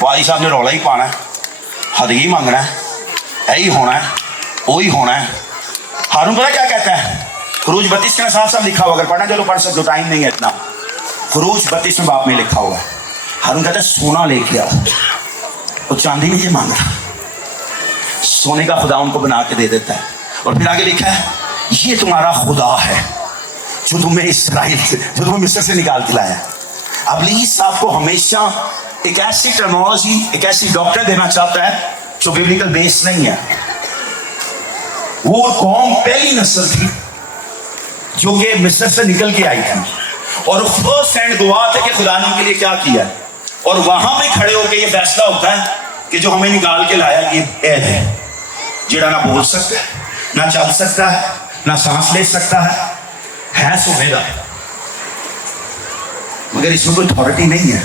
पाजी साहब ने रौला ही पाना है, हदगी मंगना है, यही होना है, वही होना है। हारून पता क्या कहता है? खरूज 32 के साथ साथ लिखा हुआ, अगर पढ़ना चलो पढ़ सकते हो, टाइम नहीं है इतना। खरूज 32 में बाप में लिखा हुआ है। हारून कहता है सोना लेके आओ, वो चांदी नहीं मांग रहा, सोने का खुदा उनको बना के दे देता है। और फिर आगे लिखा है ये तुम्हारा खुदा है जो तुम्हें इसराइल से, जो तुम्हें मिस्र से निकाल के लाया। अब इब्लीस आपको हमेशा एक ऐसी टर्मिनोलॉजी, एक ऐसी डॉक्टर देना चाहता है जो बिब्लिकल बेस नहीं है। वो कौम पहली नस्ल थी जो कि मिस्र से निकल के आई थी, और फर्स्ट हैंड गवाह थे कि खुदा ने उनके लिए क्या किया है। और वहां पे खड़े होकर ये फैसला होता है कि जो हमें निकाल के लाया ये ऐद है, जेड़ा ना बोल सकता है, ना चल सकता है, ना सांस ले सकता है सुमेदा, मगर इसमें कोई अथॉरिटी नहीं है।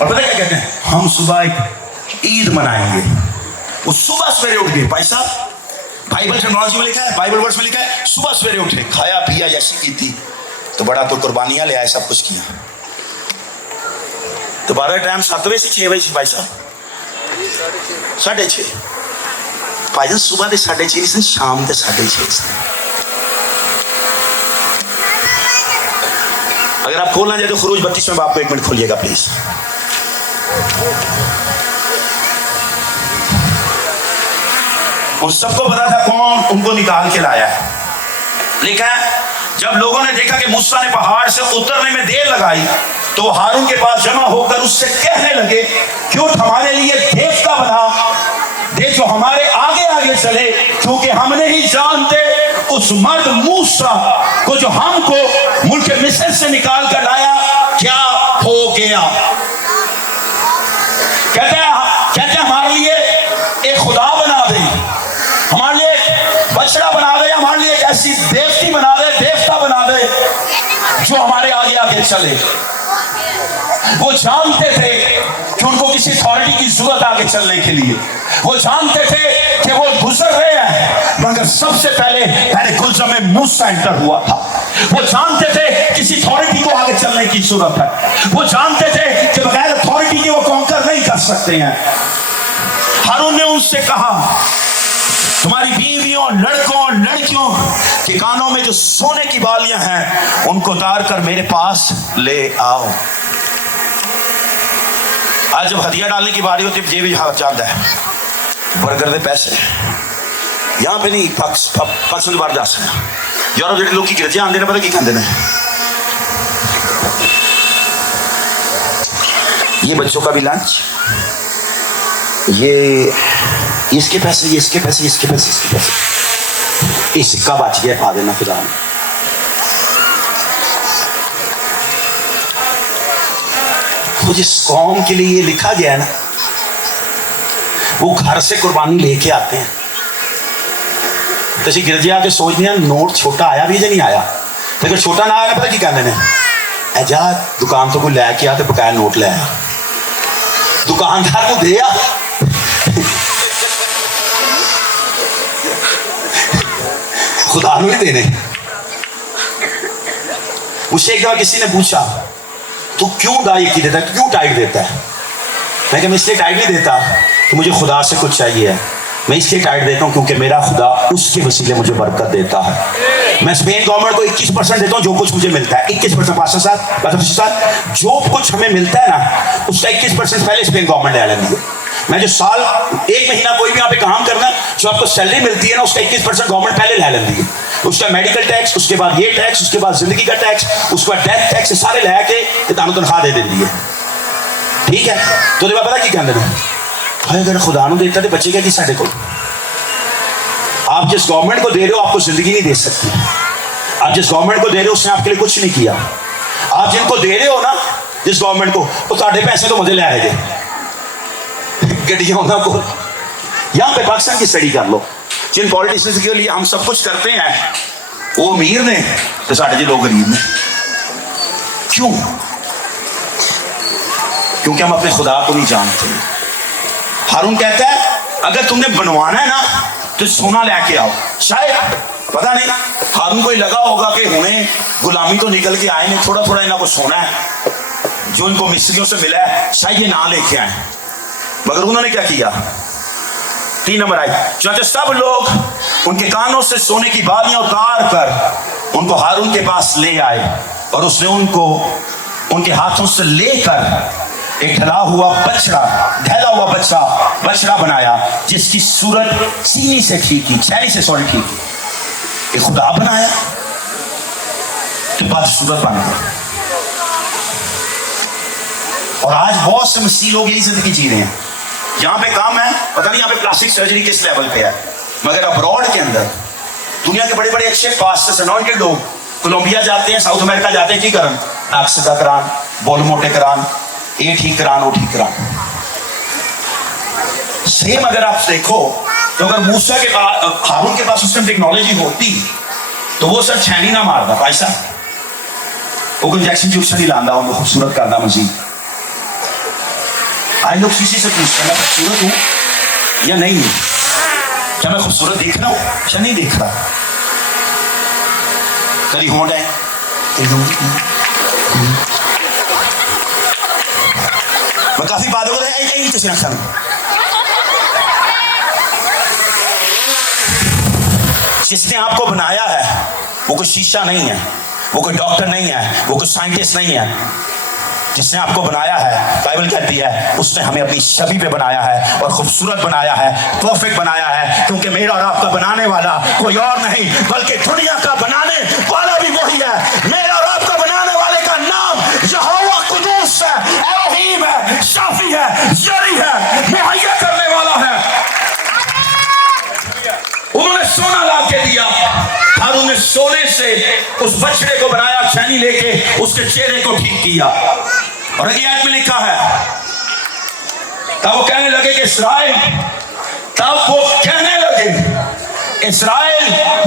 और पता क्या कहते हैं? हम सुबह एक ईद मनाएंगे। वो सुबह सवेरे उठ गए। भाई साहब बाइबल टर्मिनोलॉजी में लिखा है, बाइबल वर्ड्स में लिखा है सुबह सवेरे उठे, खाया पिया यशी की थी, तो बड़ा तो कुर्बानियां ले आए, सब कुछ किया। दोबारा टाइम 7 बजे से 6 बजे भाई साहब 6:30 भाई साहब सुबह के 6:30 शाम के 6:30। अगर आप खोलना चाहते तो खरूज 32 में आपको 1 मिनट खोलिएगा प्लीज। उन सबको पता था कौन उनको निकाल के लाया है। लिखा है जब लोगों ने देखा कि मूसा ने पहाड़ से उतरने में देर लगाई तो हारून के पास जमा होकर उससे कहने लगे क्यों हमारे लिए देवता बना दे जो हमारे आगे आगे चले, क्योंकि हम नहीं जानते उस मर्द मूसा को जो हमको मुल्क मिस्र से निकाल कर लाया क्या हो गया। कहते हमारे लिए एक खुदा बना दे, हमारे लिए बछड़ा बना दे, हमारे लिए एक ऐसी देवती बना दे, देवता बना दे जो हमारे आगे आगे चले। वो जानते थे कि उनको किसी अथॉरिटी की जरूरत आगे चलने के लिए। वो जानते थे कि वो गुजर रहे हैं, मगर सबसे पहले गुजर में मूसा एंटर हुआ था। वो जानते थे किसी अथॉरिटी को आगे चलने की जरूरत है। वो जानते थे कि बगैर अथॉरिटी के वो कॉन्कर नहीं कर सकते हैं। हारून ने उनसे कहा तुम्हारी बीवियों, लड़कों, लड़कियों के कानों में जो सोने की बालियां हैं उनको उतार कर मेरे पास ले आओ। आज जब हदिया डालने की बारी होती है ये भी हाथ जाता है, बर्गर दे पैसे यहाँ पे नहीं, पाकिस्तान बाहर जा सकते यार। जो लोग की गिरजे आते पता की खाते हैं, ये बच्चों का भी लंच, ये इसके पैसे, ये इसके पैसे, इसके पैसे, इसके पैसे, ये सिक्का बच गया पा देना खुदा ने। तो जिस कौम के लिए ये लिखा गया है ना, वो घर से कुर्बानी लेके आते हैं। तो जी गिरजे आके सोचते हैं नोट छोटा आया भी या नहीं आया, तो अगर छोटा ना आया पता की कहते हैं जा दुकान तो कोई लैके आ, तो बकाया नोट ले आया, दुकानदार को दे आ। खुदा नहीं देने। उससे एक बार किसी ने पूछा तो क्यों दाई की देता है, क्यों टाइट देता है? मैं क्या मैं इसलिए टाइट नहीं देता कि मुझे खुदा से कुछ चाहिए है, मैं इसलिए टाइट देता हूँ क्योंकि मेरा खुदा उसके वसीले मुझे बरकत देता है। मैं स्पेन गवर्नमेंट को 21% देता हूँ जो कुछ मुझे मिलता है, 21% 5 जो कुछ हमें मिलता है ना उसका 21% पहले स्पेन गवर्नमेंट ले लेती है। मैं जो साल 1 महीना कोई भी यहाँ पे काम करना जो आपको सैलरी मिलती है ना उसका 21% गवर्नमेंट पहले ले लेती है। उसका मेडिकल टैक्स, उसके बाद ये टैक्स, उसके बाद जिंदगी का टैक्स, उसके बाद डेथ टैक्स, सारे लैके तनख्वाह दे देती है। ठीक है, तो पता की कहते हैं भाई अगर खुदा ने देता तो बचेगा कि साढ़े को। आप जिस गवर्नमेंट को दे रहे हो आपको जिंदगी नहीं दे सकती। आप जिस गवर्नमेंट को दे रहे हो उसने आपके लिए कुछ नहीं किया। आप जिनको दे रहे हो ना जिस गवर्नमेंट को, वो साढ़े पैसे तो मुझे ले आए थे गड्डियां को। यहाँ पे पाकिस्तान की स्टडी कर लो, जिन पॉलिटिशियंस के लिए हम सब कुछ करते हैं वो अमीर ने तो साढ़े जी लोग गरीब ने। क्यों? क्योंकि हम अपने खुदा को नहीं जानते। हारून कहता है अगर तुमने बनवाना है ना तो सोना लेके आओ। शायद पता नहीं हारून को लगा होगा कि उन्हें गुलामी तो निकल के आए ने, थोड़ा थोड़ा इन्हें को सोना है जो इनको मिस्रियों से मिला है, शायद ये ना लेके आए। मगर उन्होंने क्या किया? 3 नंबर आयत, चुनांचे सब लोग उनके कानों से सोने की बालियां उतार कर उनको हारून के पास ले आए और उसने उनको उनके हाथों से लेकर एक ढला हुआ बछड़ा बनाया जिसकी सूरत चीनी से की, चैनी से सॉरी की। एक खुदा बनाया के बाद सूरत बन गई। और आज बहुत से मसीह लोग यही जिंदगी जी रहे हैं। यहाँ पे काम है, पता नहीं यहाँ पे प्लास्टिक सर्जरी किस लेवल पे है, मगर अब्रॉड के अंदर दुनिया के बड़े बड़े अच्छे पास्टर्स अनॉइंटेड लोग कोलंबिया जाते हैं, साउथ अमेरिका जाते हैं, की करन नाक सीधा करान, बोल मोटे करान, ये ठीक करान, वो ठीक करान। सेम अगर आप देखो तो अगर मूसा के पास, हारून के पास उस टाइम टेक्नोलॉजी होती तो वो सर छैनी ना मारता पैसा, वो इंजेक्शन जूक्शन नहीं लाता, उनको खूबसूरत करता मसीह। आज लोग किसी से पूछते हैं मैं खूबसूरत हूं या नहीं हूं, क्या मैं खूबसूरत दिख रहा हूं या नहीं दिख रहा? कभी होंड है मैं काफी बात हो गई। जिसने आपको बनाया है वो कोई शीशा नहीं है, वो कोई डॉक्टर नहीं है, वो कोई साइंटिस्ट नहीं है। जिसने आपको बनाया है, बाइबल कहती है उसने हमें अपनी छवि पे बनाया है और खूबसूरत बनाया है, परफेक्ट बनाया है, क्योंकि मेरा और आपका बनाने वाला कोई और नहीं बल्कि दुनिया का बनाने वाला भी वही है। मेरा और आपका बनाने वाले का नाम यहोवा कुदूस है, एलोहीम है, शाफी है, जरी है, मुहैया करने वाला है। उन्होंने सोना ला के दिया, हारून ने सोने से उस बछड़े को बनाया, छेनी लेके उसके चेहरे को ठीक किया। और अगली आयत में लिखा है, तब वो कहने लगे कि इस्राएल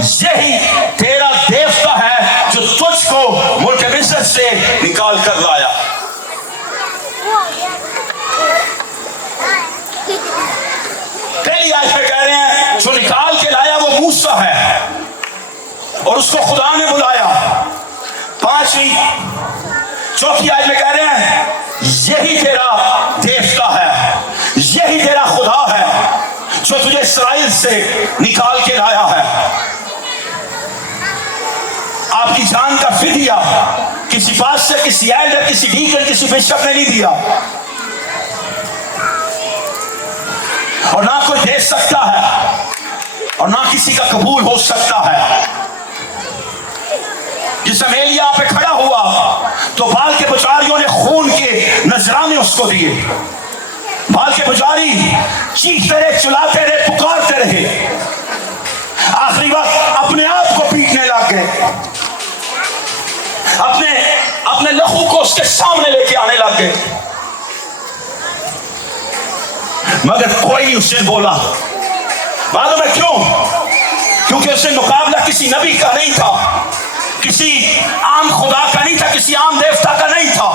यही तेरा देवता है जो तुझको मुल्क मिस्र से निकाल कर लाया। पहली आयत में कह रहे हैं जो निकाल के लाया वो मूसा है और उसको खुदा ने बुलाया। चौथी आयत में कह रहे हैं यही तेरा देवता है, यही तेरा खुदा है जो तुझे इस्राएल से निकाल के लाया है। आपकी जान का फिदिया किसी पास्टर, किसी एल्डर, किसी डीकन, किसी बिशप ने नहीं दिया और ना कोई दे सकता है और ना किसी का कबूल हो सकता है। जिस समय एलिया पे खड़ा हुआ तो बाल के पुजारियों ने खून के नजराने उसको दिए। बाल के पुजारी चीखते रहे, चिल्लाते रहे, पुकारते रहे, आखिरी वक्त अपने आप को पीटने लग गए, अपने लहू को उसके सामने लेके आने लग गए, मगर कोई नहीं उससे बोला। मालूम है क्यों? क्योंकि उससे मुकाबला किसी नबी का नहीं था, किसी आम खुदा का नहीं था, किसी आम देवता का नहीं था।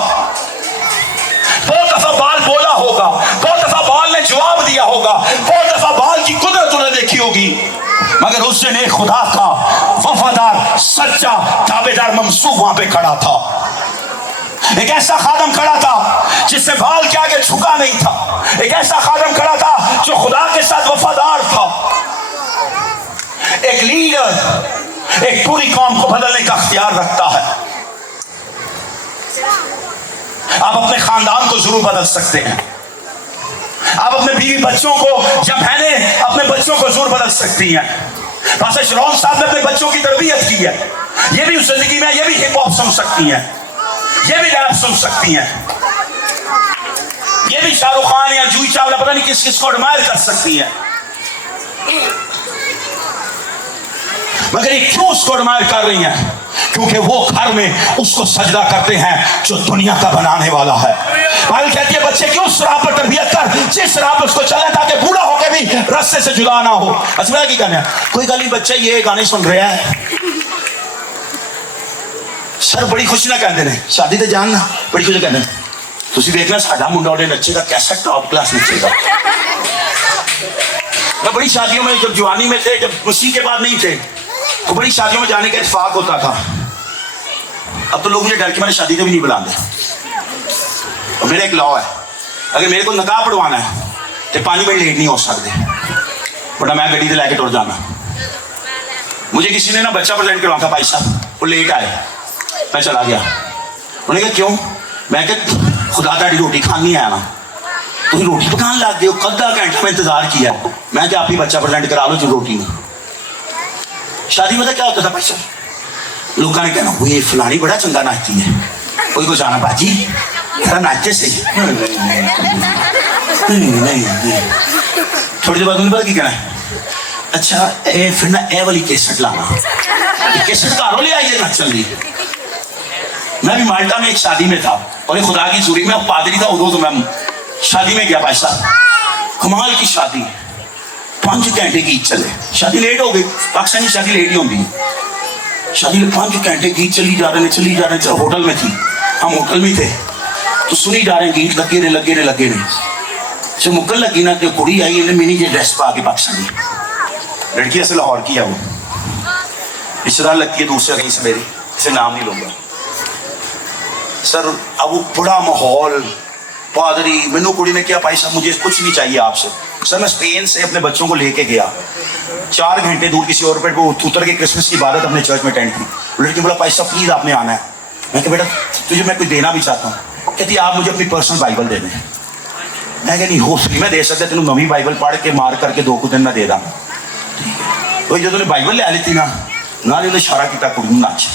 बहुत दफा बाल बोला होगा, बहुत दफा बाल ने जवाब दिया होगा, बहुत दफा बाल की कुदरत उन्हें देखी होगी, मगर उस दिन एक खुदा का वफादार, सच्चा, ताबेदार मंसूब वहां पे खड़ा था। एक ऐसा खादम खड़ा था जिससे बाल के आगे झुका नहीं था। एक ऐसा खादम खड़ा था जो खुदा के साथ वफादार था। एक लीडर एक पूरी कौम को बदलने का अख्तियार रखता है। आप अपने खानदान को जरूर बदल सकते हैं, आप अपने बीवी बच्चों को या बहनें अपने बच्चों को जरूर बदल सकती हैं। पास्टर शरौन साहब ने अपने बच्चों की तरबियत की है, ये भी उस जिंदगी में ये भी हिप हॉप सुन सकती हैं, ये भी रैप सुन सकती हैं, ये भी शाहरुख खान या जूही चावला पता नहीं किस किस को एडमायर कर सकती हैं। मगर ये क्यों उसको एडमायर कर रही हैं? क्योंकि वो घर में उसको सजदा करते हैं जो दुनिया का बनाने वाला है। बाइबल कहती है बच्चे क्यों शराब पर तरबियत कर, जिस शराब उसको चले ताकि बूढ़ा होकर भी रास्ते से जुदा ना हो। अच्छा की कहना कोई गल नहीं, बच्चे ये गाने सुन रहा है सर बड़ी खुशी ना कहते हैं, शादी तो जान ना बड़ी खुशी कहते हैं। तुम देखना साडा मुंडा उन्हें नचेगा, कैसा टॉप क्लास नचेगा। मैं बड़ी शादियों में जब जवानी में थे, जब मसीह के बाद नहीं थे, तो बड़ी शादियों में जाने का इत्तेफाक होता था। अब तो लोग मुझे डर के मैंने शादी को भी नहीं बुलाते। और मेरा एक लॉ है, अगर मेरे को नकाब पढ़वाना है तो 5 मिनट लेट नहीं हो सकते, बट मैं गड्डी से लैके टुर जाना। मुझे किसी ने ना बच्चा प्रेजेंट करवा था, भाई साहब वो लेट आए, मैं चला गया। उन्होंने कहा क्यों? मैं क्या खुदा ताड़ी रोटी खानी आया ना, तुम रोटी पकाने लग गए हो, कदा घंटा में इंतजार किया। मैं क्या आप ही बच्चा प्रेजेंट करा लो जो रोटी में। शादी में क्या होता था भाई साहब, लोगों ने कहना वो ये फलानी बड़ा चंगा नाचती है, कोई को जाना बाजी तेरा नाचे से नहीं। थोड़ी देर बाद उन्हें पता की कहना है, अच्छा ए फिर ना ए वाली केसट लाना, केसट घरों ले आइए ना चल रही। मैं भी माल्टा में एक शादी में था और खुदा की चूरी में पादरी था उदो, तो मैं शादी में गया भाई साहब, कमाल की शादी, 5 घंटे की चले, शादी लेट हो गई, पाकिस्तानी शादी लेट ही होती है। शादी में 5 घंटे गीत चली जा रहे हैं। होटल में थी, हम होटल में थे, तो सुनी जा रहे हैं गीत, लगे रहे। जब मुक्कल लगी ना तो कुड़ी आई, इन्हें मिनी जे ड्रेस पा के, पाकिस्तानी लड़की ऐसे लाहौर की है, वो रिश्तेदार लगती है दूसरे कहीं से मेरी, इसे नाम नहीं लूंगा सर। अब वो बड़ा माहौल, पादरी, मैनू कुड़ी ने क्या भाई साहब मुझे कुछ नहीं चाहिए आपसे। सर मैं स्पेन से अपने बच्चों को लेके गया, 4 घंटे दूर किसी और पेड़ पर उतर के क्रिसमस की इबादत अपने चर्च में अटेंड की। लड़की बोला भाई साहब प्लीज आपने आना है। मैं कहा बेटा तुझे मैं कुछ देना भी चाहता हूँ। कहती आप मुझे अपनी पर्सनल बाइबल दे दें। मैं क्या नहीं हो सकती, मैं दे सकता तेन नवी बाइबल पढ़ के मार करके 2 दिन मैं दे दा। तो जो तुमने बाइबल ले ली ना उन्हें इशारा किया कुड़ी नाच।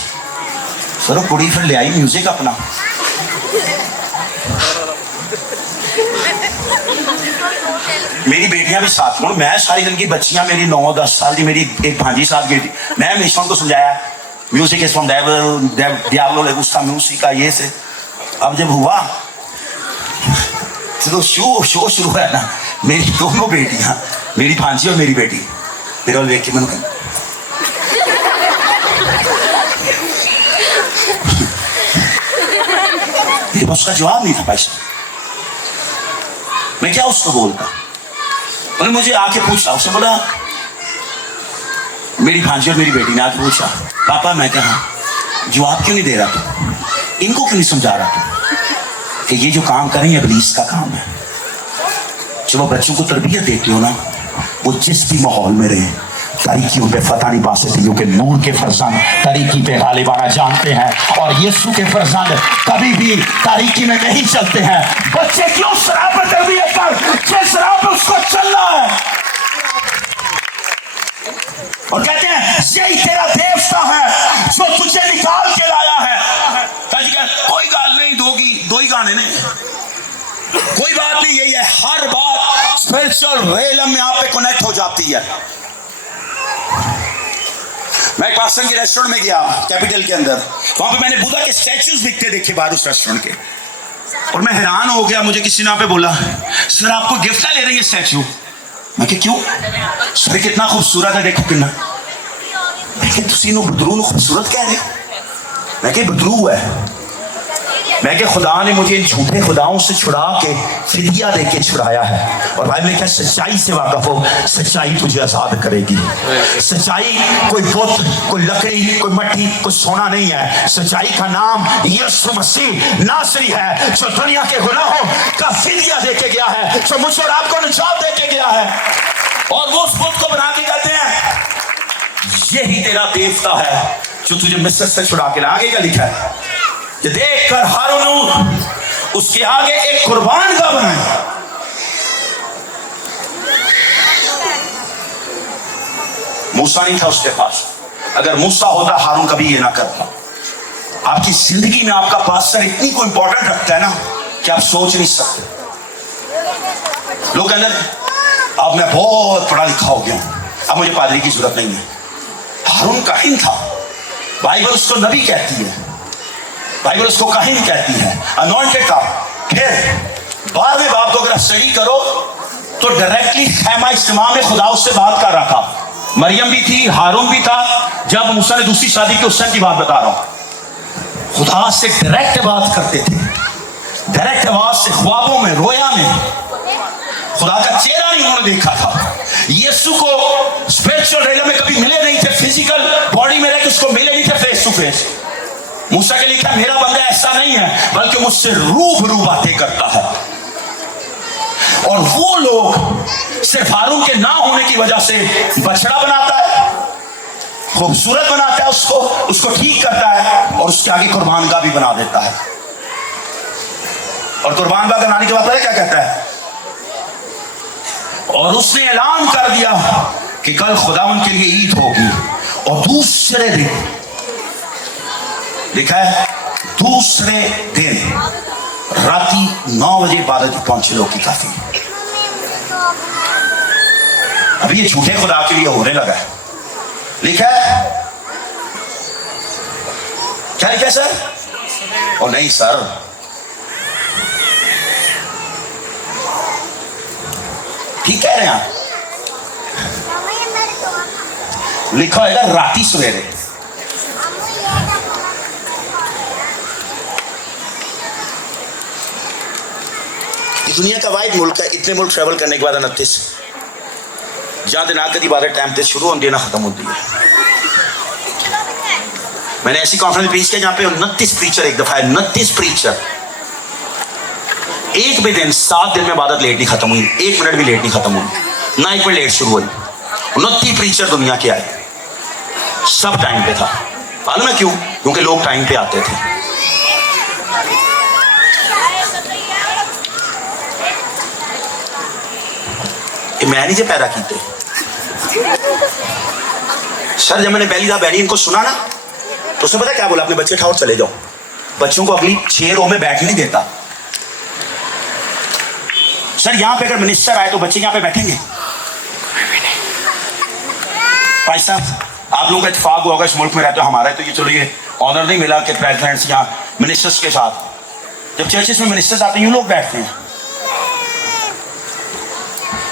सर वो कुड़ी फिर ले आई म्यूजिक अपना, मेरी बेटियां भी साथ हूँ, मैं सारी दिन की बच्चियां मेरी 9-10 साल की, मेरी एक भांजी साथ गई थी। मैं हमेशा उनको समझाया music is from devil, Diablo ले गुस्सा म्यूजिक का ये से। अब जब हुआ तो शो शुरू है ना, मेरी दोनों बेटियां, मेरी भांजी और मेरी बेटी मेरे वाल देख के मैंने कहा मेरे पास उसका जवाब नहीं था भाई साहब, मैं क्या उसको बोलता। उन्होंने मुझे आके पूछा, उसने बोला मेरी भांजी और मेरी बेटी ने आके पूछा पापा, मैं कहा जवाब क्यों नहीं दे रहा तू, इनको क्यों नहीं समझा रहा तू कि ये जो काम कर रही है इब्लीस का काम है। जब वो बच्चों को तरबियत देती हो ना, वो जिस भी माहौल में रहे तारीकियों पे फतह नहीं पा सकती, क्योंकि नूर के फरजंद तारीकी पे गालिबाना जानते हैं और यीशु के फरजंद कभी भी तारीकी में नहीं चलते हैं। बच्चे क्यों शराब पर तरबियत कर, जिस शराब पे उसको चलना है। और कहते हैं यही तेरा देवता है जो तुझे निकाल के लाया है। कोई गाल नहीं, दो ही गाने नहीं, कोई बात नहीं, यही है हर बात स्पिरिचुअल रेलम में आप पे कनेक्ट हो जाती है। मैं एक पाकिस्तान के रेस्टोरेंट में गया कैपिटल के अंदर, वहां पे मैंने बुद्धा के स्टैचूज बिकते देखे बाहर उस रेस्टोरेंट के, और मैं हैरान हो गया। मुझे किसी ने यहाँ पे बोला सर आपको गिफ्ट ले रही है स्टैचू। मैं क्या क्यों? सर कितना खूबसूरत है, देखो कितना। मैं क्या तुसी नो बदरू खूबसूरत कह रहे हो? मैं क्या बदरू है? मैं क्या खुदा ने मुझे इन झूठे खुदाओं से छुड़ा के फिदिया दे के छुड़ाया है। और भाई मैं क्या सच्चाई से वाकफ हो, सच्चाई तुझे आजाद करेगी। सच्चाई कोई बुत, कोई लकड़ी, कोई मट्टी, कोई सोना नहीं है। सच्चाई का नाम यीशु मसीह नासरी है, जो दुनिया के गुनाहों का फिदिया दे के गया है, जो मुझ और आपको निजात दे के गया है। और वो उस बुत को बना के कहते हैं यही तेरा देवता है जो तुझे मिस्र से छुड़ा के लाया। आगे क्या लिखा है? देख कर हारून उसके आगे एक कुर्बान का बनाया। मूसा नहीं था उसके पास, अगर मूसा होता हारून कभी ये ना करता। आपकी जिंदगी में आपका पास्टर इतनी को इंपॉर्टेंट रखता है ना कि आप सोच नहीं सकते। लोग कहते हैं अब मैं बहुत पढ़ा लिखा हो गया, अब मुझे पादरी की जरूरत नहीं है। हारून काहिन था, बाइबल उसको नबी कहती है, बाइबल उसको काहिन कहती है, अनॉइंटेड था। फिर 12वें बाब को अगर स्टडी करो तो डायरेक्टली खैमा इज्तिमा में खुदा उससे बात कर रहा था। मरियम भी थी, हारून भी था। जब मूसा ने दूसरी शादी की उस समय की बात बता रहा हूं, खुदा से डायरेक्ट बात करते थे, डायरेक्ट आवाज से, ख्वाबों में, रोया में। खुदा का चेहरा नहीं उन्होंने देखा था। यीशु को स्पिरिचुअल रेलम में कभी मिले नहीं थे, फिजिकल बॉडी में रह के उसको मिले नहीं थे फेस टू फेस। मूसा के लिखा मेरा बंदा ऐसा नहीं है बल्कि मुझसे रूबरू बातें करता है। और वो लोग सिर्फ हारून के ना होने की वजह से बछड़ा बनाता है, खूबसूरत बनाता है उसको ठीक करता है और उसके आगे कुर्बानगाह भी बना देता है। और कुर्बानगाह बनाने के बाद पता क्या कहता है, और उसने ऐलान कर दिया कि कल खुदा उनके लिए ईद होगी। और दूसरे दिन लिखा है, दूसरे दिन राती 9 बजे इबादत पहुंचे लोग की काफी। अभी ये झूठे खुदा के लिए होने लगा है। लिखा है क्या लिखा है सर? और नहीं सर, ठीक कह रहे हैं आप, लिखा होगा राती सवेरे। दुनिया का वाइड मुल्क है, इतने मुल्क ट्रैवल करने के बाद 29 जहां दिनाक की इबादत टाइम से शुरू होती है ना खत्म होती है। मैंने ऐसी कॉन्फ्रेंस प्रीच किया जहां पे 29 प्रीचर एक दफा, 29 प्रीचर एक भी दिन 7 दिन में इबादत लेट नहीं खत्म हुई, 1 मिनट भी लेट नहीं खत्म हुई, ना 1 मिनट लेट शुरू हुई। 29 प्रीचर दुनिया के आए, सब टाइम पे था। मालूम है क्यों? क्योंकि लोग टाइम पे आते थे। मैं नहीं जो पैदा कीते सर, जब मैंने पहली दफा बहनी इनको सुना ना तो उसने पता क्या बोला, अपने बच्चे उठाओ चले जाओ। बच्चों को अगली 6 रो में बैठने नहीं देता। सर यहां पे अगर मिनिस्टर आए तो बच्चे यहां पे बैठेंगे? भाई साहब आप लोगों का इत्तेफाक होगा, इस मुल्क में रहते हो, हमारा तो ये चलो ये ऑनर नहीं मिला कि प्रेसिडेंट्स यहाँ मिनिस्टर्स के साथ जब चर्चेस में मिनिस्टर्स आते हैं यूं लोग बैठते हैं।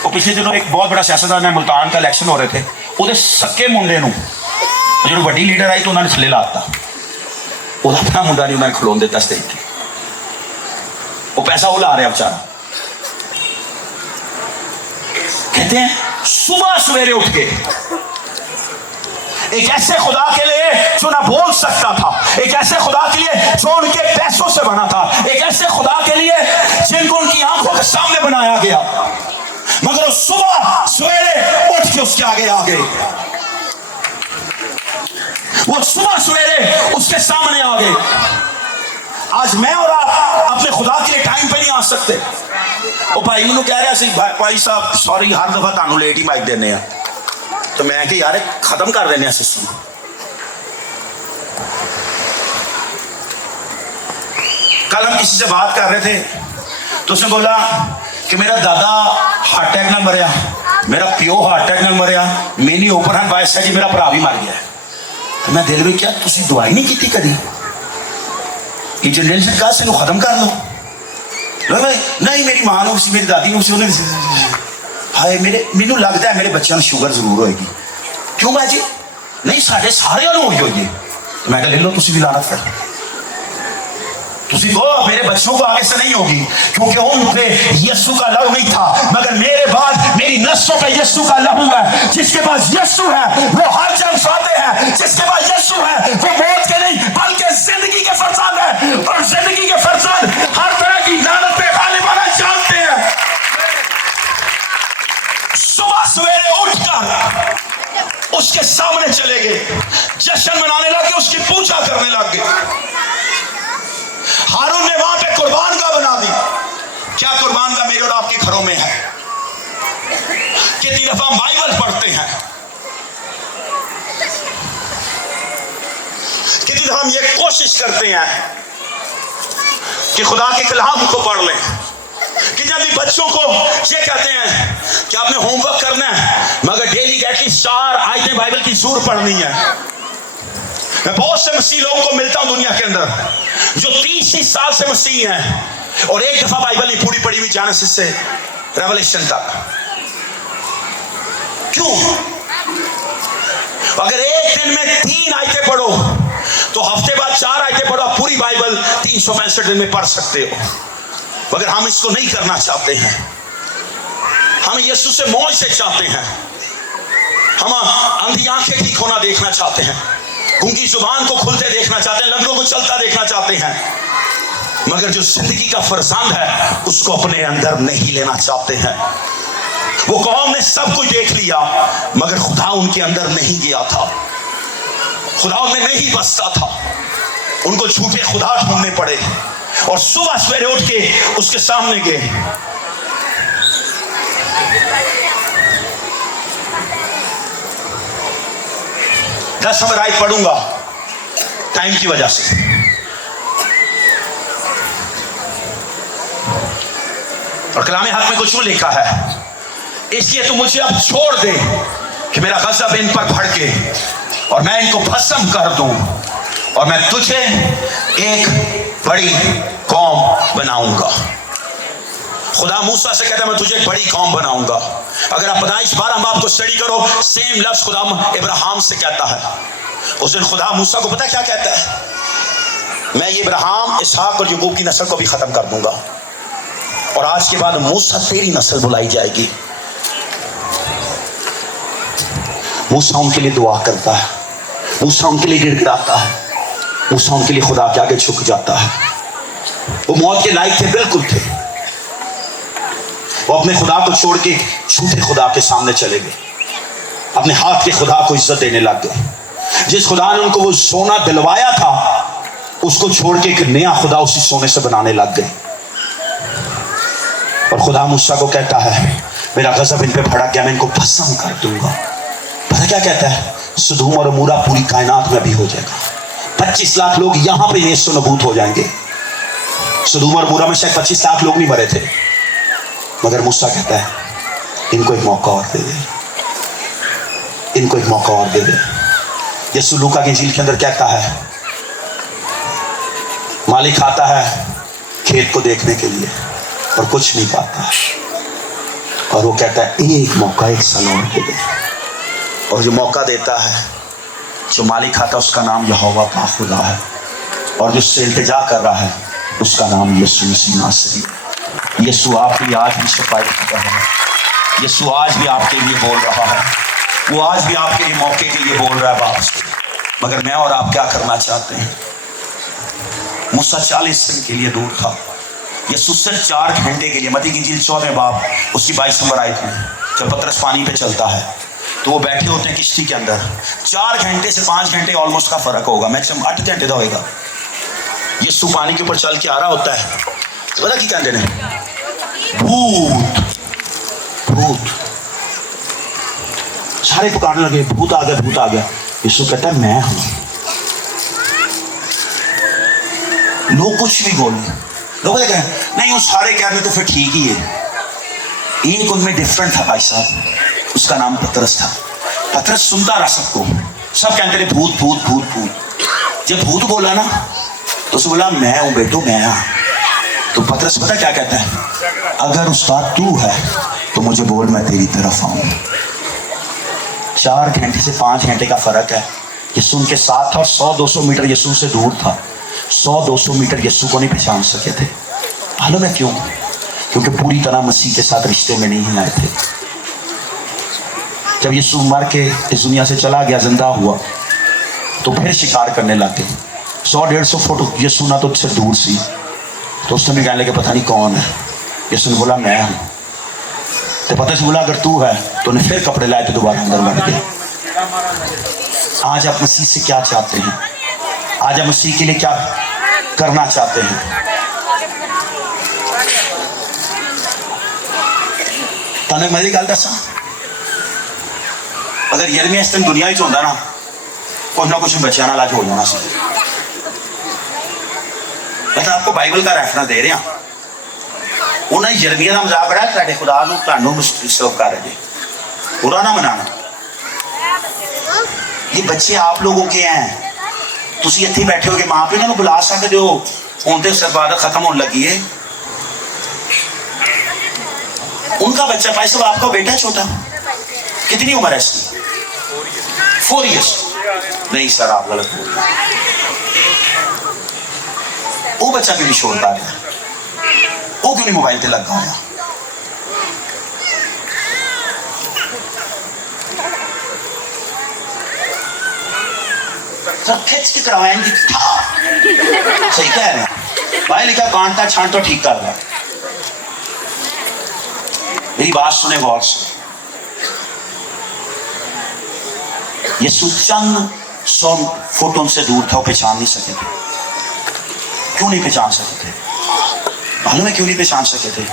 वो पिछले दिनों एक बहुत बड़ा सियासतदान है, मुल्तान का इलेक्शन हो रहे थे, ਉਹਦੇ सक्के मुंडे ਨੂੰ जो वड्डी लीडर आई तो उन्होंने थले लाता, ਉਹਦਾ अपना मुंडा नहीं उन्होंने खलोन देता स्टेज के, वो पैसा वो ला रहा बेचारा। कहते हैं सुबह सवेरे उठ के एक ऐसे खुदा के लिए जो ना बोल सकता था, एक ऐसे खुदा के लिए जो उनके पैसों से बना था, एक ऐसे खुदा के लिए जिनको उनकी आंखों के सामने बनाया गया, मगर वो सुबह सवेरे उठ के उसके आगे आ गए। वो सुबह सवेरे उसके सामने आ गए। आज मैं और आप अपने खुदा के लिए टाइम पे नहीं आ सकते। वो भाई मैंने कह रहा सी भाई साहब सॉरी हर दफा तुहानू लेट ही माइक देने हैं, तो मैं कि यार खत्म कर देने सिस्टम। कल हम किसी से बात कर रहे थे तो उसने बोला कि मेरा दादा हार्ट अटैक नाल मरिया, मेरा प्यो हार्ट अटैक नाल मरिया, मेरी ओपन हैंड वाइस है कि मेरा भरा भी मर गया। तो मैं दिल में क्या तुसी दवाई नहीं की कभी? ये जनरेशन का से खत्म कर लो। नहीं मेरी मां नूं सी, मेरी दादी नूं सी, हाय मेरे मैनू लगता है मेरे बच्चों को शुगर जरूर होएगी। क्यों भाई जी? नहीं साढ़े सारे होई हुई है। तो मैं कह ले लो तुसी भी लाना, फिर तुसी कहो मेरे बच्चों को आगे से नहीं होगी, क्योंकि उन पे यीशु का लहू नहीं था, मगर मेरे बाद मेरी नस्लों पे यीशु का लहू है। जिसके पास यीशु है वो हर जंग फाते हैं, जिसके पास यीशु है वो मौत के नहीं बल्कि जिंदगी के फरजान है, और जिंदगी के फरजान हर तरह की लानत पे गालिब आना जानते हैं। सुबह सवेरे उठकर उसके सामने चले गए, जश्न मनाने लगे, उसकी पूजा करने लगे। हारून ने वहां पे कुर्बानगाह बना दी। क्या कुर्बानगाह मेरे और आपके घरों में है? कितनी दफा हम बाइबल पढ़ते हैं, कितनी दफा हम ये कोशिश करते हैं कि खुदा के कलाम को पढ़ लें, कि जब भी बच्चों को ये कहते हैं कि आपने होमवर्क करना है मगर डेली एटलीस्ट 4 आयतें बाइबल की जरूर पढ़नी है। मैं बहुत से मसीह लोगों को मिलता हूं दुनिया के अंदर जो 30 साल से मसीह हैं और एक दफा बाइबल नहीं पूरी पढ़ी हुई जेनेसिस से रेवलेशन तक। क्यों? अगर एक दिन में 3 आयतें पढ़ो तो हफ्ते बाद 4 आयतें पढ़ो, पूरी बाइबल 365 दिन में पढ़ सकते हो। मगर हम इसको नहीं करना चाहते हैं। हम यीशु से मौज से चाहते हैं, हम अंधी आंखें ठीक होना देखना चाहते हैं, गूंगी जुबान को खुलते देखना चाहते हैं, लंगड़ों को चलता देखना चाहते हैं। मगर जो जिंदगी का फरजंद है उसको अपने अंदर नहीं लेना चाहते हैं। वो कौम ने सब कुछ देख लिया मगर खुदा उनके अंदर नहीं गया था, खुदा उनमें नहीं बसता था। उनको झूठे खुदा ढूंढने पड़े और सुबह सवेरे उठ के उसके सामने गए। दस नंबर आयत पढ़ूंगा टाइम की वजह से। और कलामे हक में कुछ यूं लिखा है, इसलिए तू मुझे अब छोड़ दे कि मेरा गज़ब इन पर भड़के और मैं इनको भस्म कर दूं और मैं तुझे एक बड़ी कौम बनाऊंगा। खुदा मूसा से कहता है मैं तुझे एक बड़ी कौम बनाऊंगा। अगर आप पैदाइश 12 बाब को स्टडी करो, सेम लफ्ज खुदा इब्राहिम से कहता है। उस दिन खुदा मूसा को पता क्या कहता है, मैं ये इब्राहिम, इसहाक और याकूब की नस्ल को भी खत्म कर दूंगा और आज के बाद मूसा तेरी नस्ल बुलाई जाएगी। मूसा उनके लिए दुआ करता है, मूसा उनके लिए गिड़गिड़ाता है, मूसा उनके लिए खुदा के आगे झुक जाता है। वो मौत के लायक थे, बिल्कुल थे। वो अपने खुदा को छोड़ के झूठे खुदा के सामने चले गए, अपने हाथ के खुदा को इज्जत देने लग गए। जिस खुदा ने उनको वो सोना दिलवाया था उसको छोड़ के एक नया खुदा उसी सोने से बनाने लग गए। और खुदा मूसा को कहता है मेरा गजब इन पे भड़क गया, मैं इनको भस्म कर दूंगा। पता क्या कहता है, सदूम और अमूरा पूरी कायनात में भी हो जाएगा। 25 लाख लोग यहां पे नेस्त नबूत हो जाएंगे। सदूम और अमूरा में शायद 25 लाख लोग नहीं मरे थे, मगर मूसा कहता है इनको एक मौका और दे दे, इनको एक मौका और दे दे। यीशु लूका की इंजील के अंदर कहता है, मालिक आता है खेत को देखने के लिए और कुछ नहीं पाता, और वो कहता है एक मौका, एक साल और दे दे। और जो मौका देता है, जो मालिक आता है, उसका नाम यहोवा पाक खुदा है, और जो उससे इल्तिजा कर रहा है उसका नाम यीशु मसीह नासरी। यीशु आपके लिए आज भी सफाई कर रहा है, यीशु आज भी आपके लिए बोल रहा है, वो आज भी आपके लिए मौके के लिए बोल रहा है बाप से। मगर मैं और आप क्या करना चाहते हैं? मूसा 40 दिन के लिए दूर था, यीशु सिर्फ 4 घंटे के लिए। मत्ती की इंजील 14 बाब उसकी 22 नंबर आयत में जब पतरस पानी पे चलता है तो वो बैठे होते हैं किश्ती के अंदर। 4 घंटे से 5 घंटे ऑलमोस्ट का फर्क होगा, मैक्सिमम 8 घंटे का होगा। यीशु पानी के ऊपर चल के आ रहा होता है, तो पता क्या कहते हैं, भूत भूत। सारे पुकारने लगे भूत आ गया, भूत आ गया। यीशु कहता है मैं हूं। लोग कुछ भी बोले, लोग कहें नहीं वो सारे कह रहे तो फिर ठीक ही है। एक उनमें डिफरेंट था भाई साहब, उसका नाम पतरस था। पतरस सुनता रहा सबको, सब कहते रहे भूत भूत भूत भूत। जब भूत बोला ना तो उसने बोला मैं हूं बेटो, मैं हूं। तो पतरस पता क्या कहता है, अगर उस्ताद तू है तो मुझे बोल, मैं तेरी तरफ आऊं। 4 घंटे से 5 घंटे का फर्क है। यीशु उनके साथ था और 100-200 मीटर यीशु से दूर था। 100-200 मीटर यीशु को नहीं पहचान सके थे। मालूम है क्यों? क्योंकि पूरी तरह मसीह के साथ रिश्ते में नहीं आए थे। जब यीशु मर के इस दुनिया से चला गया, जिंदा हुआ, तो फिर शिकार करने लगे। 100-150 फुट यीशु ना तो उससे दूर सी, तो उसने भी कहने लगे पता नहीं कौन है। यीशु ने बोला मैं हूं। तो पता से बोला अगर तू है, तो उन्हें फिर कपड़े लाए तो दोबारा अंदर लग गए। आज आप मसीह से क्या चाहते हैं? आज आप मसीह के लिए क्या करना चाहते हैं? तने मेरी गल दसा, अगर यिर्मयाह इस दिन दुनिया ही होंदा ना, कुछ ना कुछ बच्चों नाल अज हो जाना सी। मैं तो आपको बाइबल का रेफरेंस दे रहा। उन्हें यिर्मयाह का मजाक उड़ाया, तुहाडे खुदा नूं तुहानूं डिस्टर्ब कर रहे, बुरा ना मनाना। ये बच्चे आप लोगों के हैं, तुसी इत्थे बैठे हो कि मां प्यो इन्हां नूं बुला सकदे हो। हुण ते इबादत खत्म होने लगी है। उनका बच्चा भाई साहब, आपका बेटा छोटा, कितनी उम्र है इसकी? 4 ईयर्स। नहीं सर आप गलत बोल रहे हैं। वो बच्चा क्यों नहीं छोड़ता है? वो क्यों नहीं मोबाइल पे लगा हुआ? सब खिंच के करवाएंगे। सही कह रहे हैं। भाई लिखा कांटा छांट तो ठीक कर रहा। मेरी बात सुने गौर से, यीशु चंद 100 फुट उनसे दूर था, वो पहचान नहीं सके थे। क्यों नहीं पहचान सके थे? मालूम है क्यों नहीं पहचान सके थे?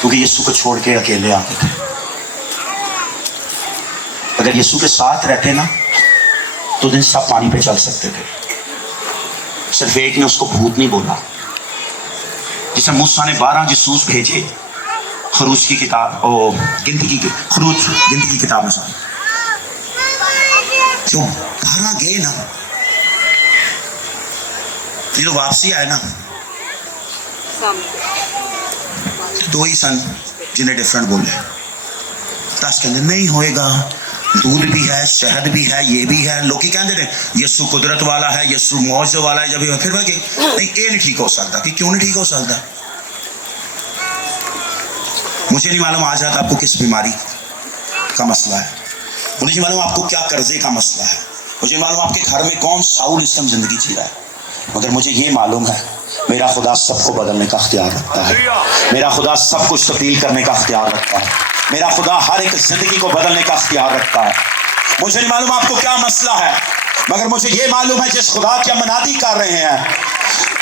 क्योंकि यीशु को छोड़ के अकेले आते थे। अगर यीशु के साथ रहते ना तो दिन सब पानी पे चल सकते थे। सिर्फ एक ने उसको भूत नहीं बोला। जिसे मूसा ने 12 जासूस भेजे खरूज की किताब, गिनती की किताब में साथ जो 12 गए ना, फिर वापसी आए ना, तो 2 ही सन जिन्हें डिफरेंट बोले। 10 कहते नहीं होएगा, दूध भी है, शहद भी है, ये भी है। लोग कहते हैं यीशु कुदरत वाला है, यीशु मौज वाला है। जब फिर नहीं, ये नहीं ठीक हो सकता। कि क्यों नहीं ठीक हो सकता? मुझे नहीं मालूम आज रात आपको किस बीमारी का मसला है, मुझे नहीं मालूम आपको क्या कर्जे का मसला है, मुझे मालूम आपके घर में कौन साउल इस समय जिंदगी जी रहा है, मगर मुझे ये मालूम है मेरा खुदा सबको बदलने का अख्तियार रखता है। मेरा खुदा सब कुछ तब्दील करने का अख्तियार रखता है। मेरा खुदा हर एक जिंदगी को बदलने का अख्तियार रखता है। मुझे नहीं मालूम आपको क्या मसला है, मगर मुझे ये मालूम है जिस खुदा की हम मनादी कर रहे हैं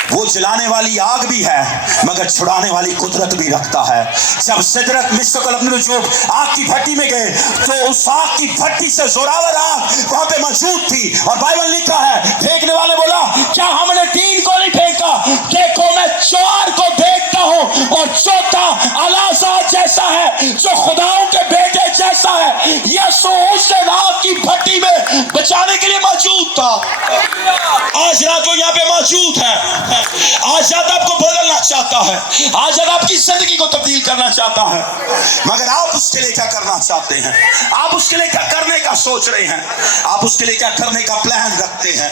वो जलाने वाली आग भी है मगर छुड़ाने वाली कुदरत भी रखता है। जब सिदरत मिस्र अपने जो आग की भट्टी में गए तो उस आग की भट्टी से जोरावर आग वहां पे मौजूद थी। और बाइबल लिखा है, फेंकने वाले बोला क्या हमने 3 को नहीं फेंका? देखो मैं 4 को देखता हूं और चौथा अलाज़ार जैसा है जो खुदाओं के बेटे जैसा है। यीशु उस आग की भट्टी में बचाने के लिए मौजूद था। आज रात वो यहाँ पे मौजूद है। आज रात आपको बदलना चाहता है, आज रात आपकी जिंदगी को तब्दील करना चाहता है, मगर आप उसके लिए क्या करना चाहते हैं? आप उसके लिए क्या करने का सोच रहे हैं? आप उसके लिए क्या करने का प्लान रखते हैं?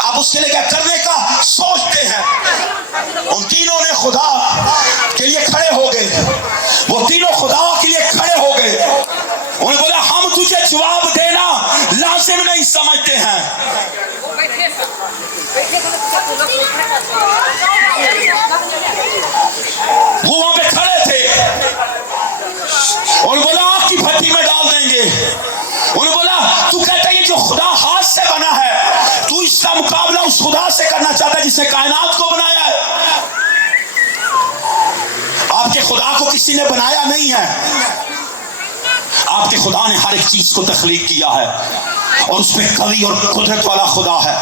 आप उसके लिए क्या करने का सोचते हैं? उन तीनों ने खुदा के लिए खड़े हो गए, वो तीनों खुदा के लिए खड़े हो गए। उन्होंने बोला हम तुझे जवाब देना लाजिम नहीं समझते हैं। वो वहां पे खड़े थे और बोला आग की भट्टी में डाल देंगे। उन्होंने बोला तू कहता है ये जो खुदा हाथ से बना है, तू इसका मुकाबला उस खुदा से करना चाहता है जिसने कायनात को बनाया है। आपके खुदा को किसी ने बनाया नहीं है, आपके खुदा ने हर एक चीज को तख्लीक किया है और उसमें कवि और कुदरत वाला खुदा है।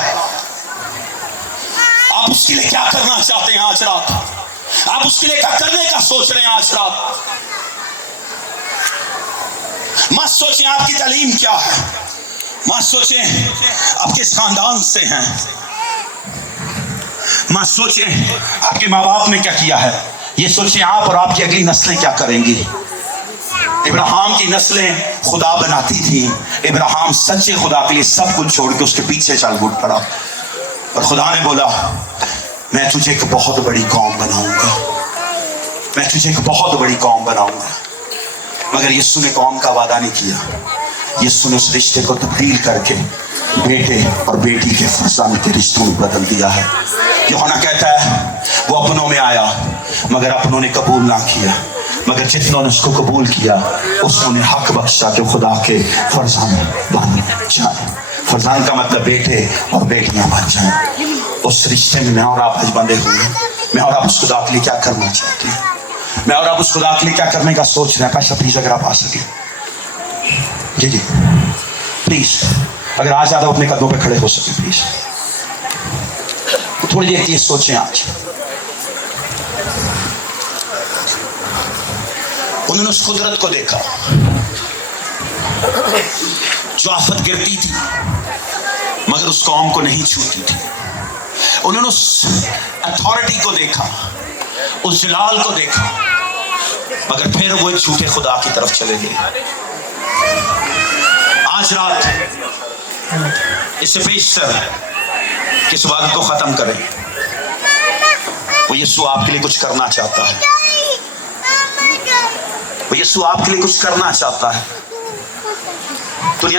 आप उसके लिए क्या करना चाहते हैं आज रात? आप उसके लिए क्या करने का सोच रहे हैं आज रात? मत सोचें आपकी तालीम क्या है, मत सोचें आप किस खानदान से हैं, मत सोचें आपके माँ बाप ने क्या किया है, ये सोचें आप और आपकी अगली नस्लें क्या करेंगी। इब्राहिम की नस्लें खुदा बनाती थी। इब्राहिम सच्चे खुदा के लिए सब कुछ छोड़ के उसके पीछे चल बुट पड़ा और खुदा ने बोला मैं तुझे एक बहुत बड़ी कौम बनाऊंगा, मैं तुझे एक बहुत बड़ी कौम बनाऊंगा। मगर यीशु ने कौम का वादा नहीं किया, यीशु ने उस रिश्ते को तब्दील करके बेटे और बेटी के फर्जंद के रिश्तों में बदल दिया है। यूहन्ना कहता है वो अपनों में आया मगर अपनों ने कबूल ना किया, मगर जितनों ने उसको कबूल किया उसने हक बख्शा कि खुदा के फर्जंद बन जाए। फर्जंद का मतलब बेटे और बेटियां बन जाए। उस रिश्ते में मैं और आप आज बंधे हुए हैं। मैं और आप उस खुदा के लिए क्या करना चाहते हैं? मैं और आप उस खुदा के लिए क्या करने का सोच रहे हैं? पैसा प्लीज अगर आप आ सके, जी जी प्लीज, अगर आज ज्यादा अपने कदमों पे खड़े हो सके प्लीज, तो थोड़ी देर के लिए सोचें। आज उन्होंने उस कुदरत को देखा जो आफत गिरती थी मगर उस कौम को नहीं छूती थी। उन्होंने उस अथॉरिटी को देखा, उस जलाल को देखा, मगर फिर वो एक झूठे खुदा की तरफ चले गए। आज रात इससे पेशतर किस बात को खत्म करें। वो यीशु आपके लिए कुछ करना चाहता है, वो यीशु आपके लिए कुछ करना चाहता है। दुनिया